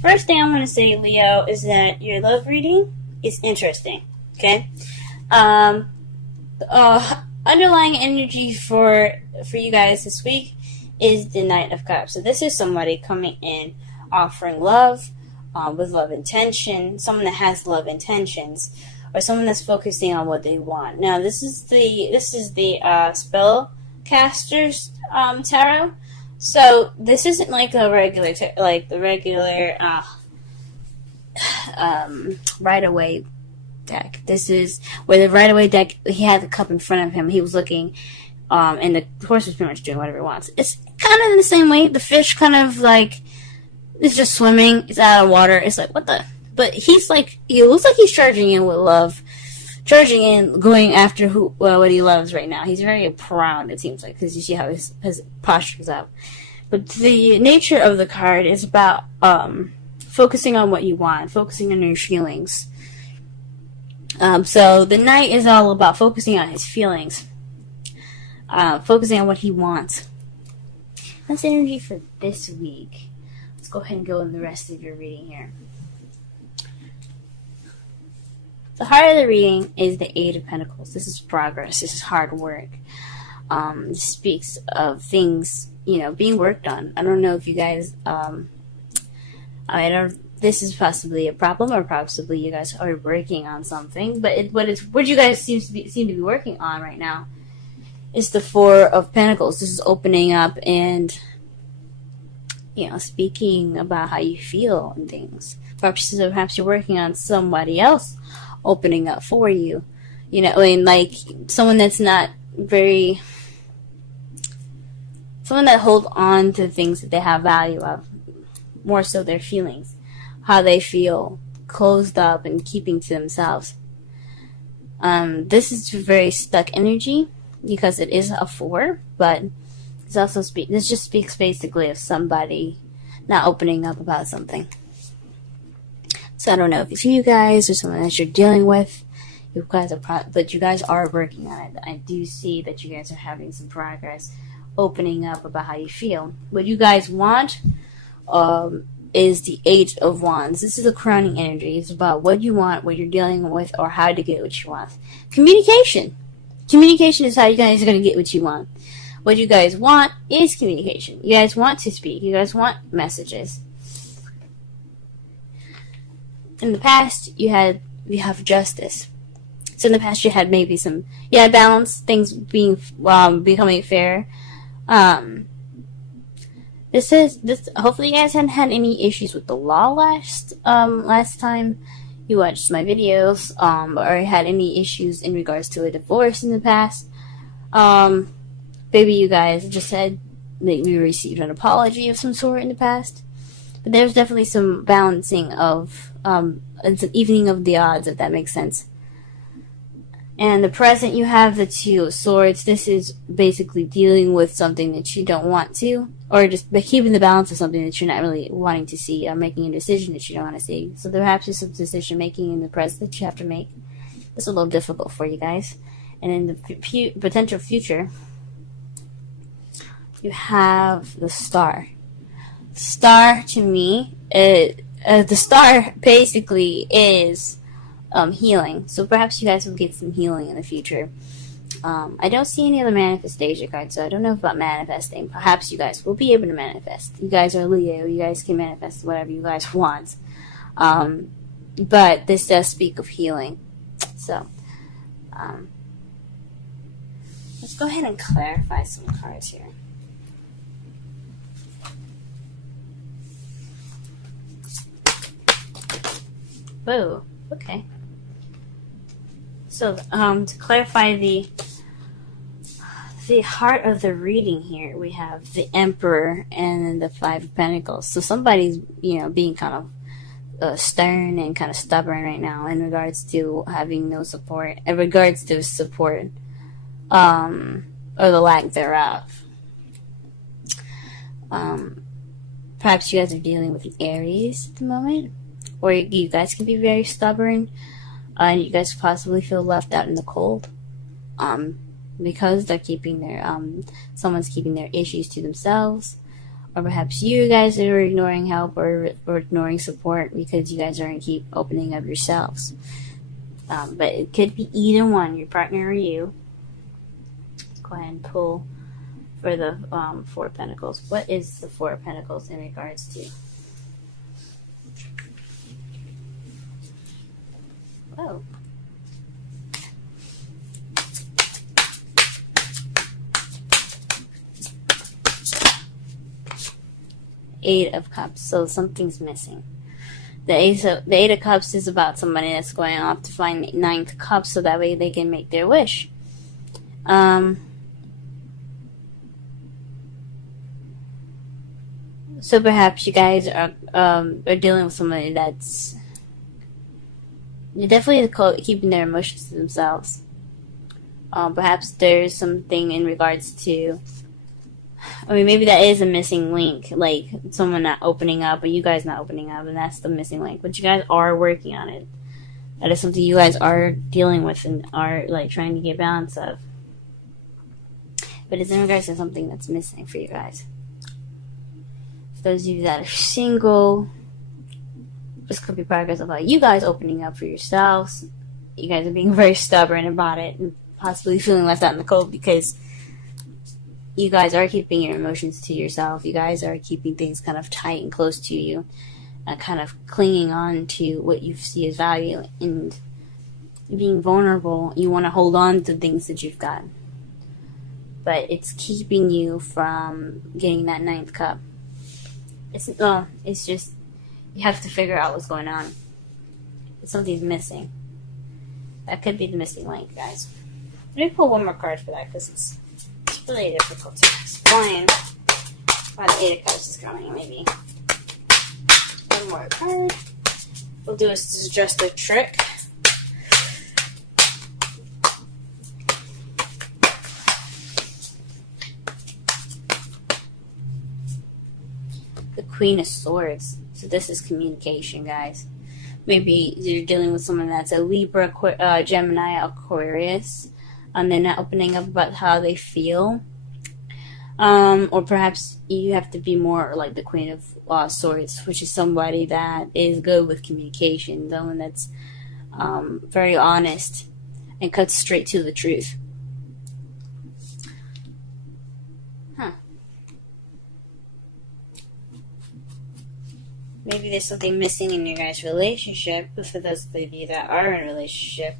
First thing I'm going to say, Leo, is that your love reading is interesting. Okay? Underlying energy for you guys this week is the Knight of Cups. So this is somebody coming in offering love, with love intention, someone that has love intentions, or someone that's focusing on what they want. Now this is the spellcaster's tarot. So this isn't like the regular Rider-Waite deck. This is where the Rider-Waite deck, he had the cup in front of him. He was looking, and the horse was pretty much doing whatever he wants. It's kind of in the same way. The fish kind of like is just swimming. It's out of water. It's like, what the? But he's like, he looks like he's charging in with love, charging in, going after what he loves right now. He's very proud, it seems like, because you see how his posture is up. But the nature of the card is about focusing on what you want, focusing on your feelings. So the Knight is all about focusing on his feelings, focusing on what he wants. That's energy for this week. Let's go ahead and go in the rest of your reading here. The heart of the reading is the Eight of Pentacles. This is progress. This is hard work. This speaks of things, being worked on. I don't know if you guys, this is possibly a problem, or possibly you guys are working on something. But what you guys seem to be working on right now is the Four of Pentacles. This is opening up and, speaking about how you feel and things. Perhaps you're working on somebody else opening up for you, like someone that's not someone that holds on to things that they have value of, more so their feelings, how they feel, closed up and keeping to themselves. This is very stuck energy because it is a 4, but this just speaks basically of somebody not opening up about something. So I don't know if it's you guys or someone that you're dealing with. But you guys are working on it. I do see that you guys are having some progress, opening up about how you feel. What you guys want is the Eight of Wands. This is a crowning energy. It's about what you want, what you're dealing with, or how to get what you want. Communication. Communication is how you guys are going to get what you want. What you guys want is communication. You guys want to speak. You guys want messages. In the past, you have justice. So in the past, you had maybe some balance, things being becoming fair. Hopefully, you guys hadn't had any issues with the law last time you watched my videos, or had any issues in regards to a divorce in the past. Maybe you guys just said maybe you received an apology of some sort in the past. But there's definitely some balancing of, it's an evening of the odds, if that makes sense. And the present, you have the Two of Swords. This is basically dealing with something that you don't want to, or just keeping the balance of something that you're not really wanting to see, or making a decision that you don't want to see. So perhaps there's some decision making in the present that you have to make. It's a little difficult for you guys. And in the potential future, you have the Star. Star, to me, the Star basically is healing. So perhaps you guys will get some healing in the future. I don't see any other manifestation cards, so I don't know about manifesting. Perhaps you guys will be able to manifest. You guys are Leo. You guys can manifest whatever you guys want. But this does speak of healing. So, let's go ahead and clarify some cards here. Whoa, okay. So, to clarify the heart of the reading here, we have the Emperor and the Five of Pentacles. So somebody's, being kind of stern and kind of stubborn right now in regards to having no support, or the lack thereof. Perhaps you guys are dealing with the Aries at the moment, or you guys can be very stubborn, and you guys possibly feel left out in the cold, because they're keeping their someone's keeping their issues to themselves, Or perhaps you guys are ignoring help or ignoring support because you guys are going to keep opening up yourselves. But it could be either one, your partner or you. Let's go ahead and pull for the Four of Pentacles. What is the Four of Pentacles in regards to? Whoa. Eight of Cups. So something's missing. The Eight of Cups is about somebody that's going off to find Ninth Cup so that way they can make their wish. So perhaps you guys are dealing with somebody that's definitely keeping their emotions to themselves. Perhaps there's something in regards to, I mean, maybe that is a missing link, like someone not opening up, or you guys not opening up, and that's the missing link. But you guys are working on it. That is something you guys are dealing with and are like trying to get balance of. But it's in regards to something that's missing for you guys. For those of you that are single, this could be progress about you guys opening up for yourselves. You guys are being very stubborn about it and possibly feeling left out in the cold because you guys are keeping your emotions to yourself. You guys are keeping things kind of tight and close to you, and kind of clinging on to what you see as value, and being vulnerable. You want to hold on to things that you've got, but it's keeping you from getting that Ninth Cup. It's just you have to figure out what's going on. Something's missing. That could be the missing link, guys. Let me pull one more card for that because it's really difficult to explain why the Eight of Cups is coming. Maybe one more card. We'll do is just a trick. The Queen of Swords. So this is communication, guys. Maybe you're dealing with someone that's a Libra, Gemini, Aquarius, and they're not opening up about how they feel. Or perhaps you have to be more like the Queen of Swords, which is somebody that is good with communication, someone that's very honest and cuts straight to the truth. Maybe there's something missing in your guys' relationship, but for those of you that are in a relationship,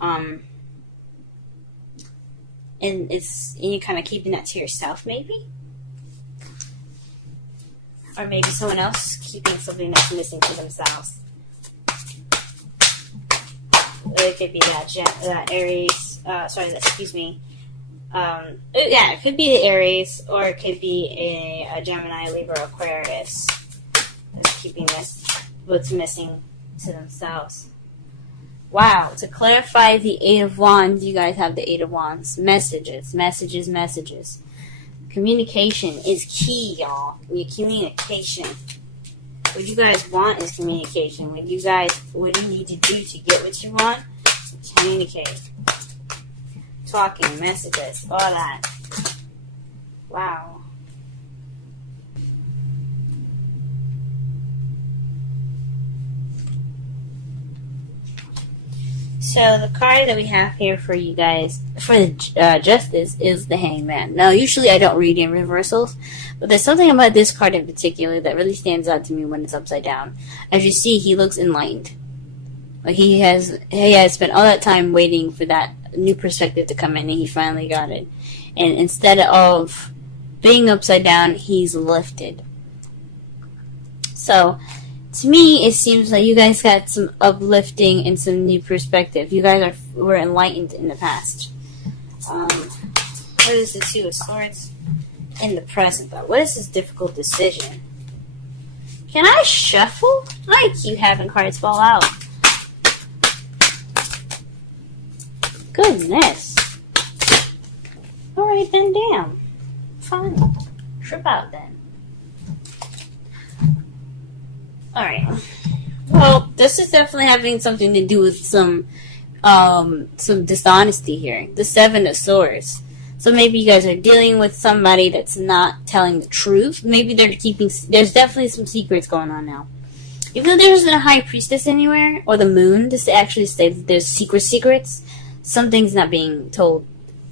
and you're kind of keeping that to yourself, maybe? Or maybe someone else keeping something that's missing to themselves. It could be that Aries, it could be the Aries, or it could be a Gemini, Libra, Aquarius. That's keeping what's missing to themselves. Wow, to clarify the Eight of Wands, you guys have the Eight of Wands. Messages. Communication is key, y'all. Your communication. What you guys want is communication. What you need to do to get what you want, communicate. Talking, messages, all that. Wow. So the card that we have here for you guys, for the Justice, is the Hangman. Now, usually I don't read in reversals, but there's something about this card in particular that really stands out to me when it's upside down. As you see, he looks enlightened. Like he has spent all that time waiting for that new perspective to come in, and he finally got it. And instead of being upside down, he's lifted. So, to me, it seems like you guys got some uplifting and some new perspective. You guys were enlightened in the past. What is the Two of Swords in the present, though? What is this difficult decision? Can I shuffle? I keep having cards fall out. Goodness. Alright then, damn. Fine. Trip out then. Alright. Well, this is definitely having something to do with some dishonesty here. The Seven of Swords. So maybe you guys are dealing with somebody that's not telling the truth. Maybe they're keeping... There's definitely some secrets going on now. Even though there isn't a high priestess anywhere, or the moon, just to actually say that there's secrets, something's not being told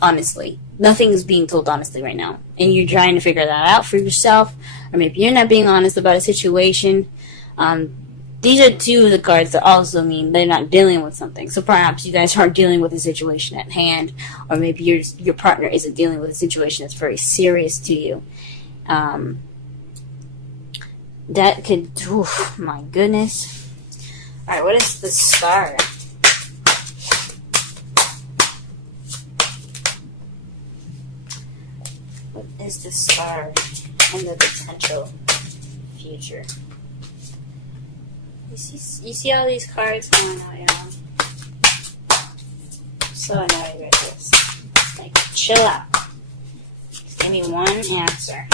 honestly. Nothing's being told honestly right now. And you're trying to figure that out for yourself, or maybe you're not being honest about a situation. These are two of the cards that also mean they're not dealing with something. So perhaps you guys aren't dealing with a situation at hand, or maybe your partner isn't dealing with a situation that's very serious to you. That could... Oof, my goodness. Alright, what is the star? What is the star and the potential future? You see all these cards going out, y'all? So annoying with this. Like, chill out. Just give me one answer.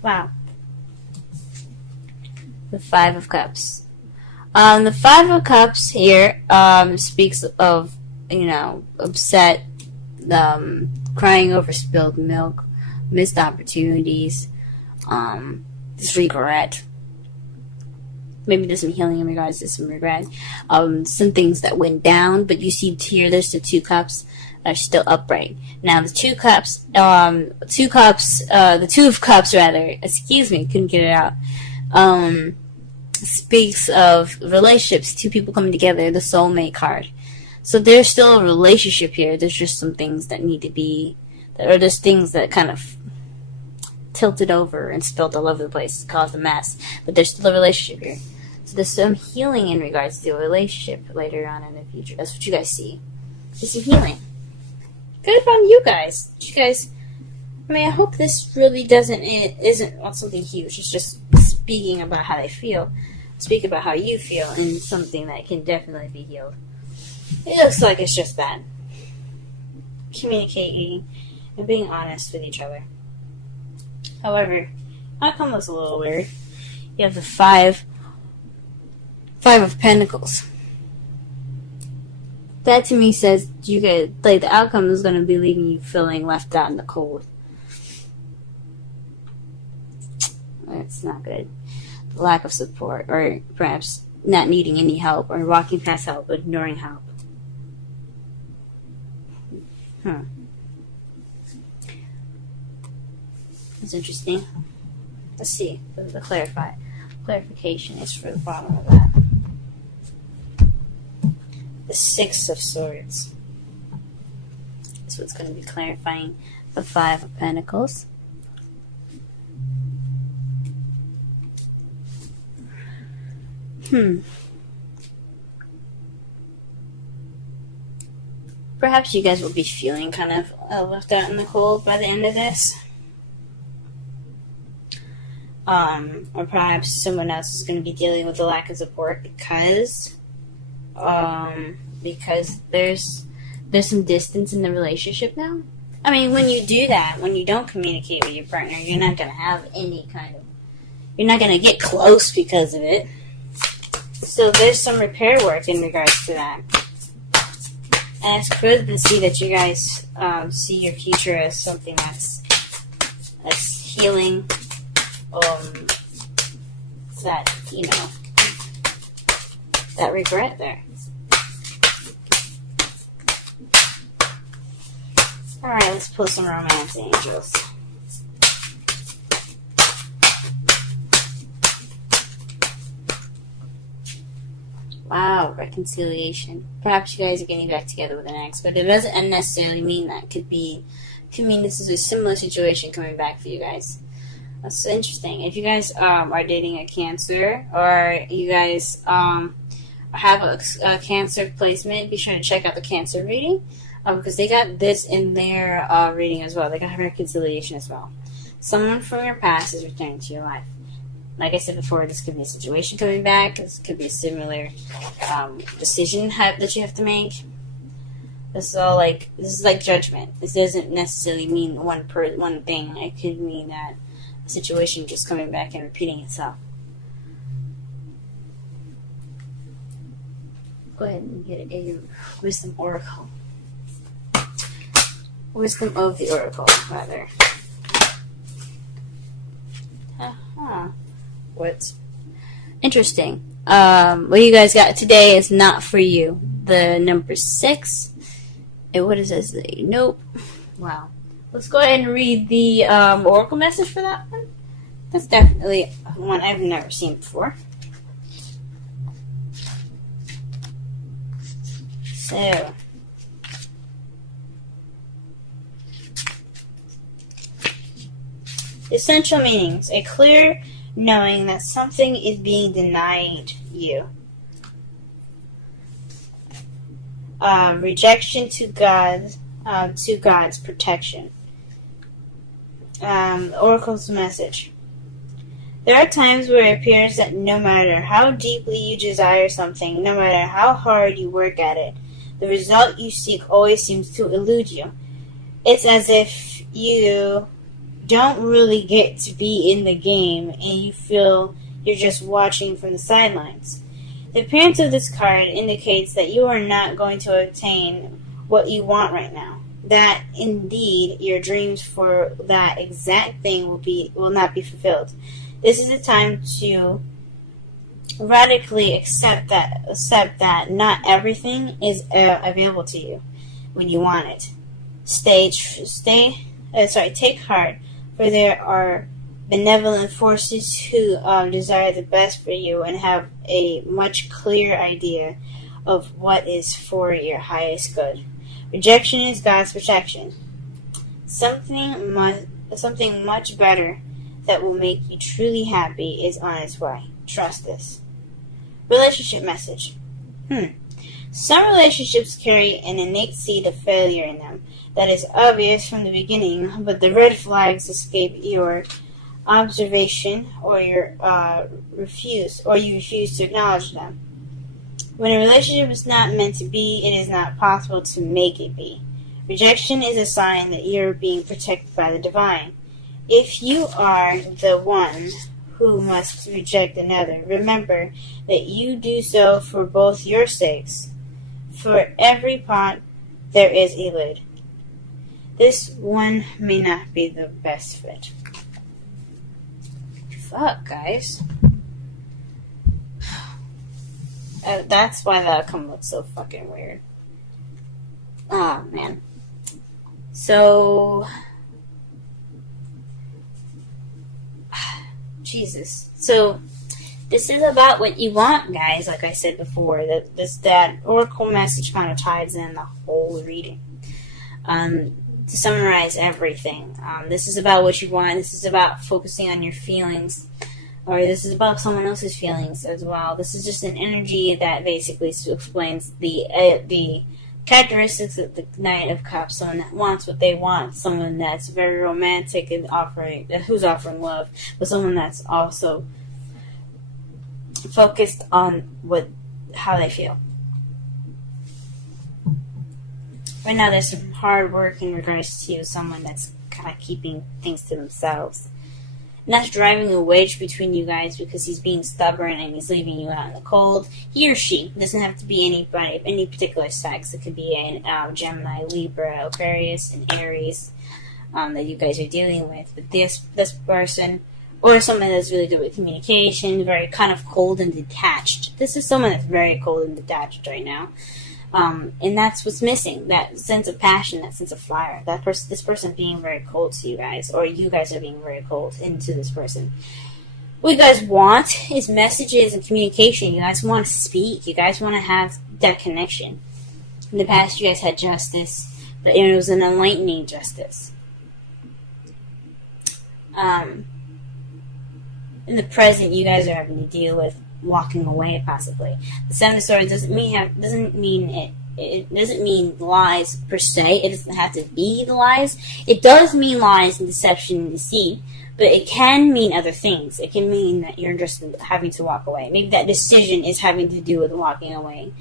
Wow. The Five of Cups. The Five of Cups here speaks of, upset, crying over spilled milk, missed opportunities, just regret. Maybe there's some healing in regards to some regret. Some things that went down, but you see here, there's the Two Cups are still upright. Now the Two of Cups, excuse me, couldn't get it out, speaks of relationships, two people coming together, the soulmate card. So there's still a relationship here. There's just some things that need to be, or there's things that kind of tilted over and spilled all over the place, caused a mess. But there's still a relationship here. So there's some healing in regards to a relationship later on in the future. That's what you guys see. There's some healing. Good on you guys. I hope this really isn't something huge. It's just speaking about how they feel. Speak about how you feel, and something that can definitely be healed. It looks like it's just that. Communicating and being honest with each other. However, outcome looks a little weird. You have the Five of Pentacles. That to me says the outcome is going to be leaving you feeling left out in the cold. That's not good. The lack of support, or perhaps not needing any help, or walking past help, but ignoring help. That's interesting. Let's see. The clarification is for the bottom of that. The Six of Swords. That's what's going to be clarifying the Five of Pentacles. Perhaps you guys will be feeling kind of left out in the cold by the end of this. Or perhaps someone else is going to be dealing with the lack of support because there's some distance in the relationship now. I mean, when you do that, when you don't communicate with your partner, you're not going to have you're not going to get close because of it. So there's some repair work in regards to that. And it's good to see that you guys see your future as something that's healing. That regret there. Alright, let's pull some romance angels. Wow, reconciliation. Perhaps you guys are getting back together with an ex, but it doesn't necessarily mean that. Could mean this is a similar situation coming back for you guys. That's interesting. If you guys are dating a Cancer, or you guys have a Cancer placement, be sure to check out the Cancer reading, because they got this in their reading as well. They got reconciliation as well. Someone from your past is returning to your life. Like I said before, this could be a situation coming back. This could be a similar decision that you have to make. This is like judgment. This doesn't necessarily mean one thing. It could mean that a situation just coming back and repeating itself. Go ahead and get a wisdom oracle. Wisdom of the oracle, rather. What? Interesting. What you guys got today is not for you. The number 6. What is this? Nope. Wow. Let's go ahead and read the oracle message for that one. That's definitely one I've never seen before. So, essential meanings: a clear knowing that something is being denied you. Rejection to God's protection. Oracle's message. There are times where it appears that no matter how deeply you desire something, no matter how hard you work at it, the result you seek always seems to elude you. It's as if you don't really get to be in the game and you feel you're just watching from the sidelines. The appearance of this card indicates that you are not going to obtain what you want right now. That indeed your dreams for that exact thing will not be fulfilled. This is a time to radically accept that not everything is available to you when you want it. Take heart, for there are benevolent forces who desire the best for you and have a much clearer idea of what is for your highest good. Rejection is God's protection. Something much better that will make you truly happy is on its way. Trust this. Relationship message. Some relationships carry an innate seed of failure in them that is obvious from the beginning, but the red flags escape your observation, or you refuse to acknowledge them. When a relationship is not meant to be, it is not possible to make it be. Rejection is a sign that you're being protected by the divine. If you are the one who must reject another, remember that you do so for both your sakes. For every pot, there is a lid. This one may not be the best fit. Fuck, guys. That's why the outcome looks so fucking weird. Oh, man. So... Jesus. So, this is about what you want, guys, like I said before. That oracle message kind of ties in the whole reading. To summarize everything, this is about what you want. This is about focusing on your feelings, or this is about someone else's feelings as well. This is just an energy that basically explains the characteristics of the Knight of Cups. Someone that wants what they want, someone that's very romantic and who's offering love, but someone that's also focused on how they feel. Right now, there's some hard work in regards to someone that's kind of keeping things to themselves. And that's driving a wedge between you guys because he's being stubborn and he's leaving you out in the cold. He or she. It doesn't have to be anybody, any particular sex. It could be a Gemini, Libra, Aquarius, and Aries that you guys are dealing with. But this person, or someone that's really good with communication, very kind of cold and detached. This is someone that's very cold and detached right now. And that's what's missing, that sense of passion, that sense of fire. This person being very cold to you guys, or you guys are being very cold into this person. What you guys want is messages and communication. You guys want to speak. You guys want to have that connection. In the past, you guys had justice, but it was an enlightening justice. In the present, you guys are having to deal with walking away, possibly. The Seven of Swords doesn't mean lies per se. It doesn't have to be the lies. It does mean lies and deception and deceit, but it can mean other things. It can mean that you're just having to walk away. Maybe that decision is having to do with walking away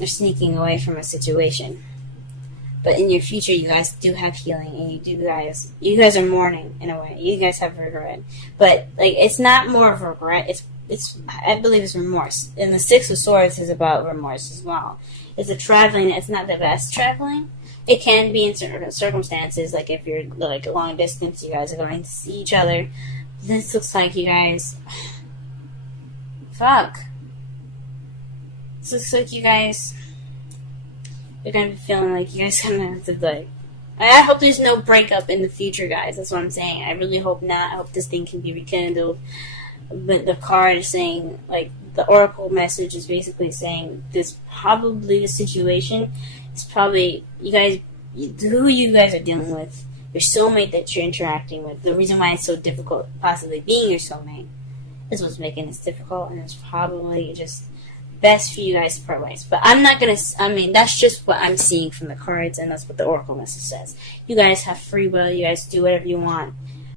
or sneaking away from a situation. But in your future, you guys do have healing, and you guys are mourning in a way. You guys have regret, but it's not more of regret. It's I believe it's remorse. And the Six of Swords is about remorse as well. It's a traveling. It's not the best traveling. It can be in certain circumstances, like if you're like a long distance, you guys are going to see each other. This looks like you guys. Fuck. This looks like you guys. You're gonna be feeling like you guys gonna have to like. I hope there's no breakup in the future, guys. That's what I'm saying. I really hope not. I hope this thing can be rekindled. But the card is saying, like, the oracle message is basically saying this probably the situation is probably who you guys are dealing with, your soulmate that you're interacting with. The reason why it's so difficult, possibly being your soulmate, is what's making this difficult, and it's probably just best for you guys to part ways. But I'm not gonna. I mean, that's just what I'm seeing from the cards, and that's what the oracle message says. You guys have free will. You guys do whatever you want.